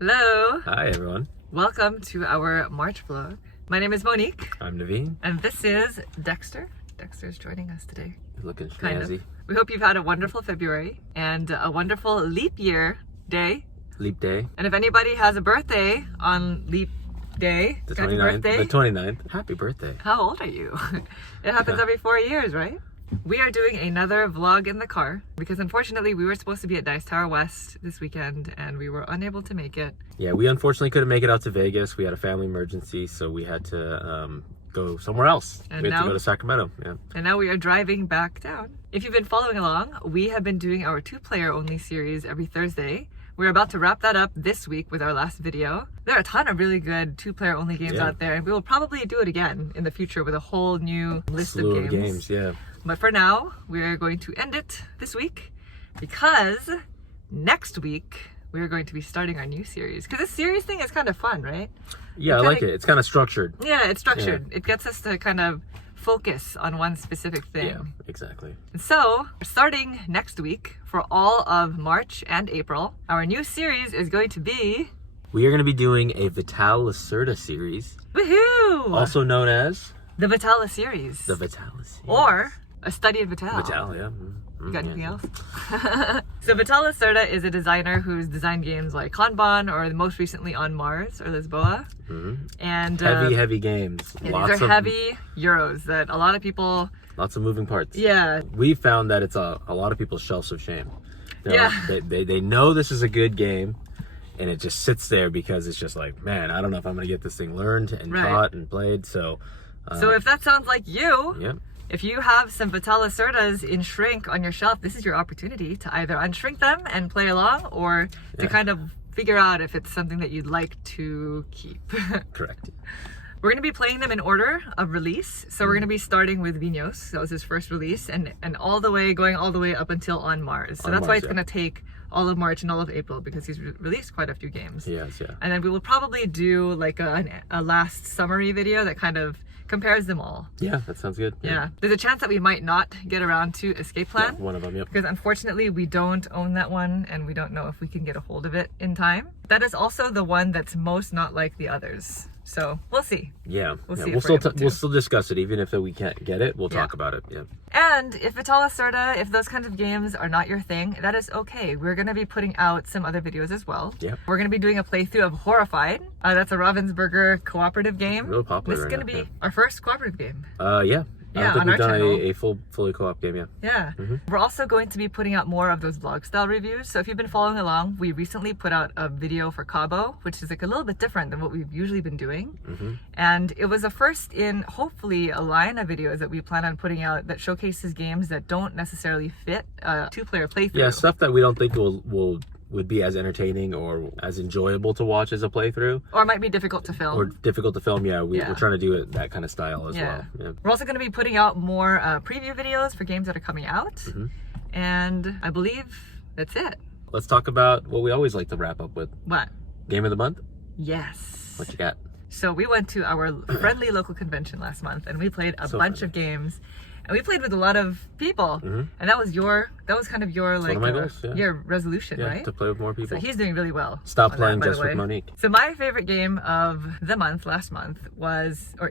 Hello! Hi everyone. Welcome to our March vlog. My name is Monique. I'm Naveen. And this is Dexter. Dexter's joining us today. You're looking Kind of. snazzy. We hope you've had a wonderful February and a wonderful leap year day. Leap day. And if anybody has a birthday on leap day, The happy 29th. birthday. The 29th. Happy birthday. How old are you? It happens every 4 years, right? We are doing another vlog in the car because unfortunately we were supposed to be at Dice Tower West this weekend and we were unable to make it. Yeah, we unfortunately couldn't make it out to Vegas. We had a family emergency, so we had to go somewhere else. And we had now- to go to Sacramento. Yeah. And now we are driving back down. If you've been following along, we have been doing our 2-player only series every Thursday. We're about to wrap that up this week with our last video. There are a ton of really good 2-player only games out there, and we will probably do it again in the future with a whole new list Slew of games. Yeah. But for now, we're going to end it this week because next week we're going to be starting our new series. Because this series thing is kind of fun, right? Yeah, I like it. It's kind of structured. Yeah, it's structured. It gets us to kind of focus on one specific thing. Yeah, exactly. And so, starting next week for all of March and April, our new series is going to be... We are going to be doing a Vital Lacerda series, Woohoo! also known as The Vitala series. the Vital series. Or A Study in Vital. Vital, yeah. You got anything else? So Vital Lacerda is a designer who's designed games like Kanban or most recently On Mars or Lisboa. And Heavy games. these are heavy Euros that a lot of people... Lots of moving parts. Yeah. We found that it's a lot of people's shelves of shame. You know, Yeah. They know this is a good game, and it just sits there because it's just like, man, I don't know if I'm going to get this thing learned and taught and played. So if that sounds like you, yeah. if you have some Vital Lacerdas in shrink on your shelf, this is your opportunity to either unshrink them and play along or to kind of figure out if it's something that you'd like to keep. Correct. We're going to be playing them in order of release. So we're going to be starting with Vinos. That was his first release and going all the way up until On Mars. So that's why it's going to take all of March and all of April because he's released quite a few games. Yes, yeah. And then we will probably do like a last summary video that kind of compares them all. Yeah, that sounds good. Yeah. There's a chance that we might not get around to Escape Plan. Yeah, one of them, yep. Because unfortunately we don't own that one and we don't know if we can get a hold of it in time. That is also the one that's most not like the others. So we'll see. Yeah. We'll see We'll if we're still able to. we'll still discuss it even if we can't get it. We'll talk about it. Yeah. And if Vital Lacerda, if those kinds of games are not your thing, that is okay. We're going to be putting out some other videos as well. Yeah. We're going to be doing a playthrough of Horrified. That's a Ravensburger cooperative game. Real popular This is going to be our first cooperative game. Yeah. I don't think on we've our done channel. a fully co-op game yet. Yeah. We're also going to be putting out more of those vlog style reviews. So if you've been following along, we recently put out a video for Cabo, which is like a little bit different than what we've usually been doing. And it was a first in hopefully a line of videos that we plan on putting out that showcases games that don't necessarily fit a 2-player playthrough. Yeah, stuff that we don't think would be as entertaining or as enjoyable to watch as a playthrough. Or might be difficult to film. Or difficult to film, we're trying to do it that kind of style as well. Yeah. We're also going to be putting out more preview videos for games that are coming out. And I believe that's it. Let's talk about what we always like to wrap up with. What? Game of the month? Yes. What you got? So we went to our friendly local convention last month and we played a bunch of games. And we played with a lot of people. And that was kind of your like one of my goals, your resolution, right? To play with more So people. he's doing really well. Stop on playing that, by just the way. with Monique. So my favorite game of the month, last month,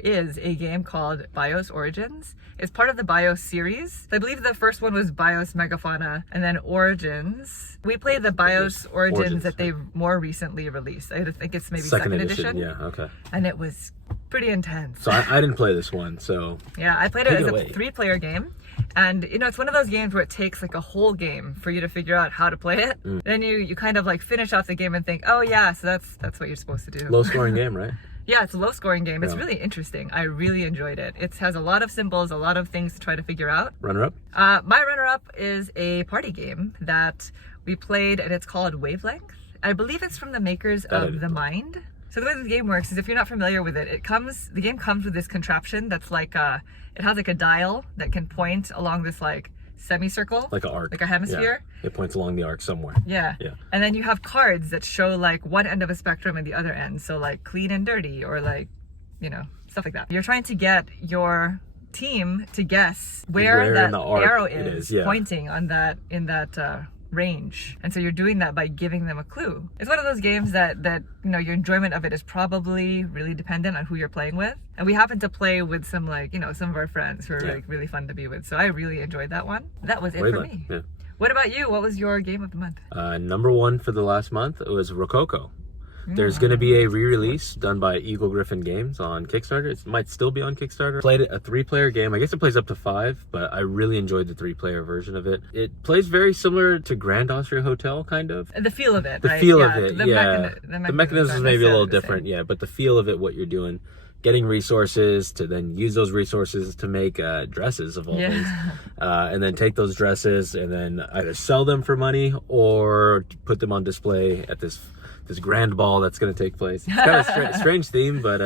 is a game called BIOS Origins. It's part of the BIOS series. I believe the first one was BIOS Megafauna and then Origins. We played the BIOS Origins that they've more recently released. I think it's maybe second edition. Yeah, okay. And it was pretty intense. So I didn't play this one, so... Yeah, I played it as a away. 3-player game. And it's one of those games where it takes like a whole game for you to figure out how to play it. Then you kind of like finish off the game and think, oh yeah, so that's what you're supposed to do. Low scoring game, right? Yeah, it's a low scoring game. It's Yeah. really interesting. I really enjoyed it. It has a lot of symbols, a lot of things to try to figure out. Runner up? My runner-up is a party game that we played and it's called Wavelength. I believe it's from the makers of The Mind. So the way the game works is if you're not familiar with it, the game comes with this contraption that's like it has like a dial that can point along this like semicircle. Like an arc. Like a hemisphere. Yeah. It points along the arc somewhere. Yeah. And then you have cards that show like one end of a spectrum and the other end. So like clean and dirty or like, stuff like that. You're trying to get your team to guess where that arrow is pointing on in that range. And so you're doing that by giving them a clue. It's one of those games that you know, your enjoyment of it is probably really dependent on who you're playing with. And we happen to play with some, like, you know, some of our friends who are like really fun to be with. So I really enjoyed that one. That was it for me. Yeah. What about you? What was your game of the month? Number one for the last month, it was Rococo. There's going to be a re-release done by Eagle Griffin Games on Kickstarter. It might still be on Kickstarter. Played it, a 3-player game. I guess it plays up to 5, but I really enjoyed the 3-player version of it. It plays very similar to Grand Austria Hotel, kind of. The feel of it, The right? feel of it, the yeah. The mechanism is maybe a little the different, same. yeah, but the feel of it, what you're doing, getting resources to then use those resources to make dresses of all things, and then take those dresses and then either sell them for money or put them on display at this grand ball that's going to take place. It's kind of strange theme, but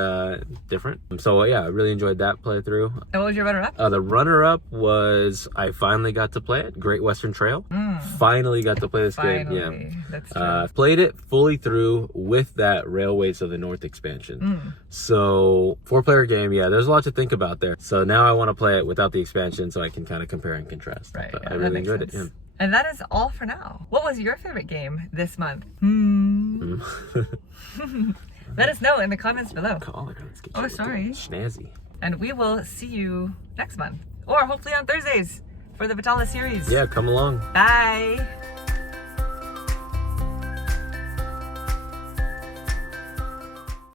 different. So yeah, I really enjoyed that playthrough. And what was your runner-up? The runner-up was, I finally got to play it, Great Western Trail. Finally got to play this game. Yeah, That's true. played it fully through with that Railways of the North expansion. So 4-player game, yeah, there's a lot to think about there. So now I want to play it without the expansion so I can kind of compare and contrast. Right, But yeah, I that really makes enjoyed sense. it. And that is all for now. What was your favorite game this month? Let us know in the comments below. Oh, sorry. Snazzy. And we will see you next month. Or hopefully on Thursdays for the Vitala series. Yeah, come along. Bye.